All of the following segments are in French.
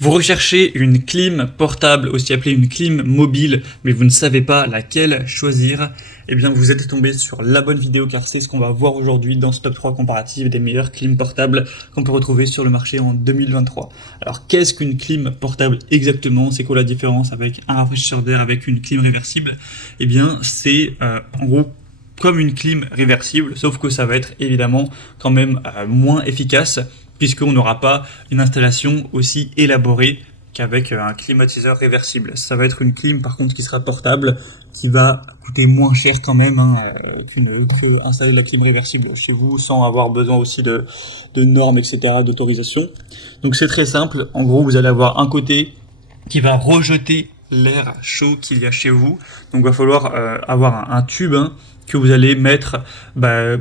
Vous recherchez une clim portable, aussi appelée une clim mobile, mais vous ne savez pas laquelle choisir, eh bien vous êtes tombé sur la bonne vidéo car c'est ce qu'on va voir aujourd'hui dans ce top 3 comparatif des meilleures clims portables qu'on peut retrouver sur le marché en 2023. Alors qu'est-ce qu'une clim portable exactement? C'est quoi la différence avec un rafraîchisseur d'air, avec une clim réversible? Eh bien c'est en gros comme une clim réversible, sauf que ça va être évidemment quand même moins efficace, puisqu'on n'aura pas une installation aussi élaborée qu'avec un climatiseur réversible. Ça va être une clim par contre qui sera portable, qui va coûter moins cher quand même que installer la clim réversible chez vous sans avoir besoin aussi de normes, etc., d'autorisation. Donc c'est très simple, en gros vous allez avoir un côté qui va rejeter l'air chaud qu'il y a chez vous, donc il va falloir avoir un tube que vous allez mettre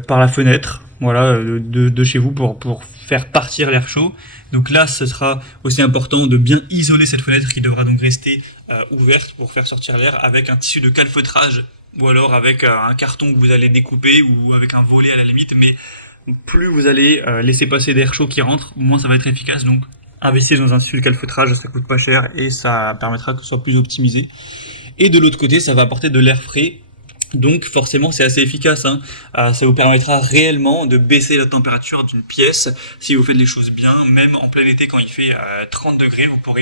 par la fenêtre, voilà, de chez vous pour faire partir l'air chaud. Donc là, ce sera aussi important de bien isoler cette fenêtre qui devra donc rester ouverte pour faire sortir l'air avec un tissu de calfeutrage ou alors avec un carton que vous allez découper ou avec un volet à la limite. Mais plus vous allez laisser passer d'air chaud qui rentre, moins ça va être efficace. Donc investir dans un tissu de calfeutrage, ça coûte pas cher et ça permettra que ce soit plus optimisé. Et de l'autre côté, ça va apporter de l'air frais. Donc forcément c'est assez efficace, ça vous permettra réellement de baisser la température d'une pièce si vous faites les choses bien. Même en plein été quand il fait 30 degrés, vous pourrez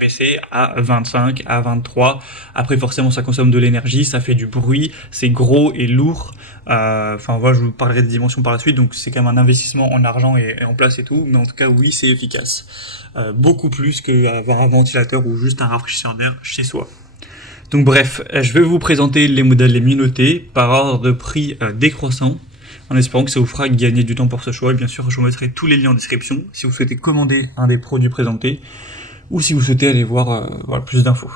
baisser à 25, à 23. Après forcément ça consomme de l'énergie, ça fait du bruit, c'est gros et lourd. Enfin voilà, je vous parlerai des dimensions par la suite, donc c'est quand même un investissement en argent et en place et tout. Mais en tout cas oui, c'est efficace. Beaucoup plus qu'avoir un ventilateur ou juste un rafraîchisseur d'air chez soi. Donc bref, je vais vous présenter les modèles les mieux notés par ordre de prix décroissant, en espérant que ça vous fera gagner du temps pour ce choix. Et bien sûr, je vous mettrai tous les liens en description si vous souhaitez commander un des produits présentés ou si vous souhaitez aller voir plus d'infos.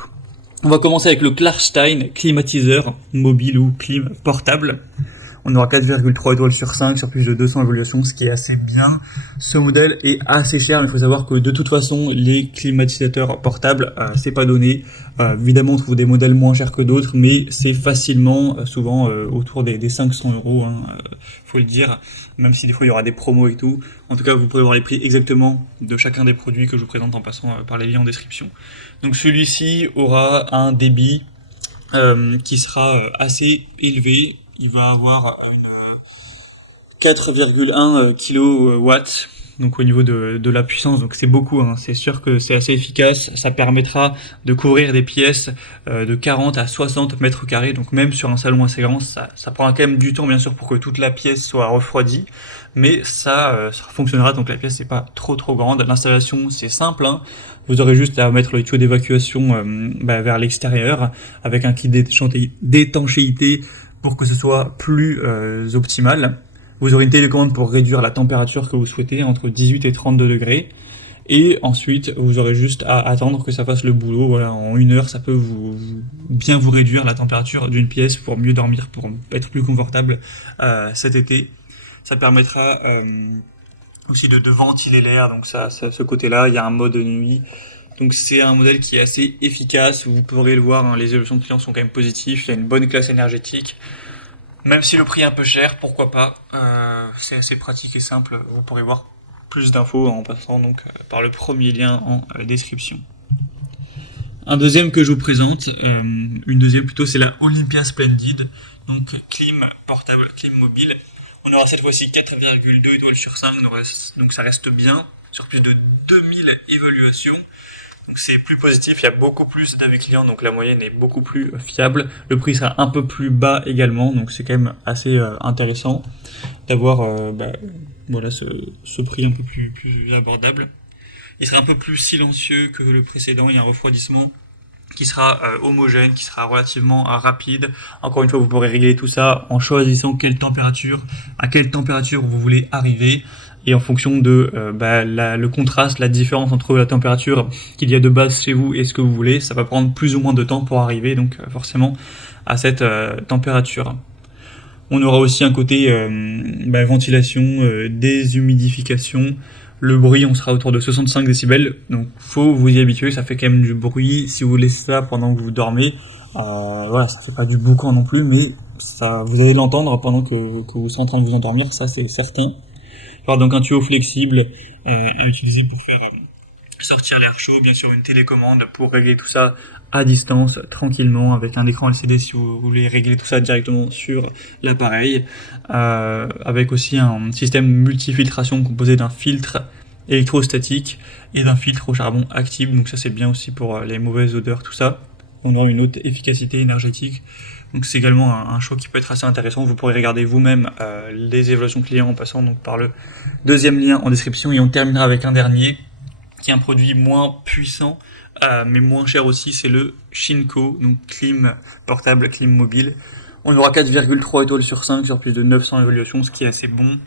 On va commencer avec le Klarstein climatiseur mobile ou clim portable. On aura 4,3 étoiles sur 5 sur plus de 200 évaluations, ce qui est assez bien. Ce modèle est assez cher, mais il faut savoir que de toute façon, les climatisateurs portables, c'est pas donné. Évidemment, on trouve des modèles moins chers que d'autres, mais c'est facilement, souvent, autour des 500 €, faut le dire, même si des fois il y aura des promos et tout. En tout cas, vous pourrez voir les prix exactement de chacun des produits que je vous présente en passant par les liens en description. Donc celui-ci aura un débit qui sera assez élevé. Il va avoir une 4,1 kW, donc au niveau de la puissance, donc c'est beaucoup, c'est sûr que c'est assez efficace, ça permettra de couvrir des pièces de 40 à 60 mètres carrés, donc même sur un salon assez grand, ça prendra quand même du temps bien sûr pour que toute la pièce soit refroidie, mais ça fonctionnera, donc la pièce n'est pas trop grande. L'installation c'est simple, vous aurez juste à mettre le tuyau d'évacuation vers l'extérieur, avec un kit d'étanchéité pour que ce soit plus optimal. Vous aurez une télécommande pour réduire la température que vous souhaitez, entre 18 et 32 degrés. Et ensuite, vous aurez juste à attendre que ça fasse le boulot. Voilà, en 1 heure, ça peut bien vous réduire la température d'une pièce pour mieux dormir, pour être plus confortable cet été. Ça permettra aussi de ventiler l'air, donc ce côté-là, il y a un mode nuit. Donc c'est un modèle qui est assez efficace, vous pourrez le voir, les évolutions de clients sont quand même positives, il y a une bonne classe énergétique. Même si le prix est un peu cher, pourquoi pas, c'est assez pratique et simple, vous pourrez voir plus d'infos en passant donc par le premier lien en description. Un deuxième que je vous présente, une deuxième plutôt, c'est la Olympia Splendid, donc clim portable, clim mobile. On aura cette fois-ci 4,2 étoiles sur 5, donc ça reste bien, sur plus de 2000 évaluations. Donc c'est plus positif, il y a beaucoup plus d'avis clients, donc la moyenne est beaucoup plus fiable. Le prix sera un peu plus bas également, donc c'est quand même assez intéressant d'avoir voilà, ce prix un peu plus abordable. Il sera un peu plus silencieux que le précédent, il y a un refroidissement qui sera homogène, qui sera relativement rapide. Encore une fois, vous pourrez régler tout ça en choisissant à quelle température vous voulez arriver, et en fonction de le contraste, la différence entre la température qu'il y a de base chez vous et ce que vous voulez, ça va prendre plus ou moins de temps pour arriver donc forcément à cette température. On aura aussi un côté ventilation, déshumidification. Le bruit, on sera autour de 65 décibels, donc faut vous y habituer, ça fait quand même du bruit. Si vous laissez ça pendant que vous dormez, voilà, ça fait pas du boucan non plus, mais vous allez l'entendre pendant que vous serez en train de vous endormir, ça c'est certain. Alors donc un tuyau flexible à utiliser pour faire sortir l'air chaud, bien sûr une télécommande pour régler tout ça à distance, tranquillement, avec un écran LCD si vous voulez régler tout ça directement sur l'appareil, avec aussi un système multifiltration composé d'un filtre électrostatique et d'un filtre au charbon actif, donc ça c'est bien aussi pour les mauvaises odeurs, tout ça. On aura une haute efficacité énergétique. Donc c'est également un choix qui peut être assez intéressant. Vous pourrez regarder vous-même les évaluations clients en passant donc par le deuxième lien en description. Et on terminera avec un dernier, qui est un produit moins puissant, mais moins cher aussi, c'est le Shinko, donc clim portable, clim mobile. On aura 4,3 étoiles sur 5 sur plus de 900 évaluations, ce qui est assez bon.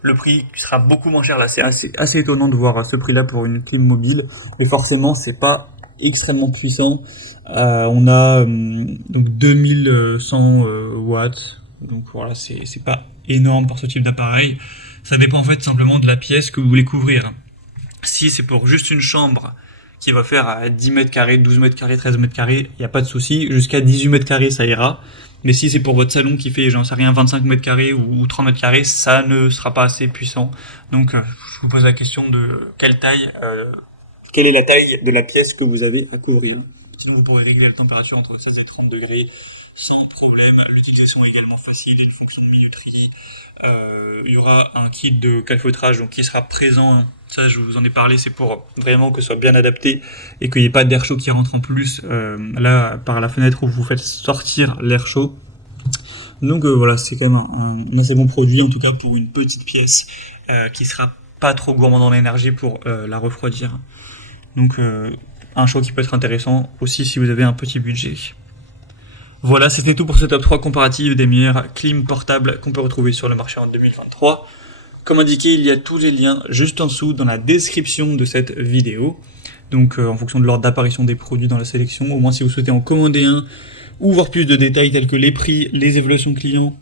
Le prix sera beaucoup moins cher là, c'est assez étonnant de voir ce prix là pour une clim mobile, mais forcément c'est pas extrêmement puissant. On a donc 2100 watts, donc voilà, c'est pas énorme pour ce type d'appareil. Ça dépend en fait simplement de la pièce que vous voulez couvrir. Si c'est pour juste une chambre qui va faire 10 mètres carrés, 12 mètres carrés, 13 mètres carrés, il n'y a pas de souci. Jusqu'à 18 mètres carrés, ça ira. Mais si c'est pour votre salon qui fait, j'en sais rien, 25 mètres carrés ou 30 mètres carrés, ça ne sera pas assez puissant. Donc, je vous pose la question de quelle est la taille de la pièce que vous avez à couvrir. Sinon, vous pourrez régler la température entre 16 et 30 degrés sans problème. L'utilisation est également facile, il y a une fonction de minuterie. Il y aura un kit de calfeutrage donc, qui sera présent. Ça, je vous en ai parlé, c'est pour vraiment que ce soit bien adapté et qu'il n'y ait pas d'air chaud qui rentre en plus là par la fenêtre où vous faites sortir l'air chaud. Donc voilà, c'est quand même un assez bon produit, en tout cas pour une petite pièce qui sera pas trop gourmand en énergie pour la refroidir. Donc un choix qui peut être intéressant aussi si vous avez un petit budget. Voilà, c'était tout pour ce top 3 comparatif des meilleures clim portables qu'on peut retrouver sur le marché en 2023. Comme indiqué, il y a tous les liens juste en dessous dans la description de cette vidéo. Donc en fonction de l'ordre d'apparition des produits dans la sélection, au moins si vous souhaitez en commander un ou voir plus de détails tels que les prix, les évaluations clients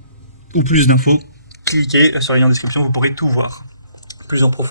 ou plus d'infos, cliquez sur le lien en description, vous pourrez tout voir plus en profondeur.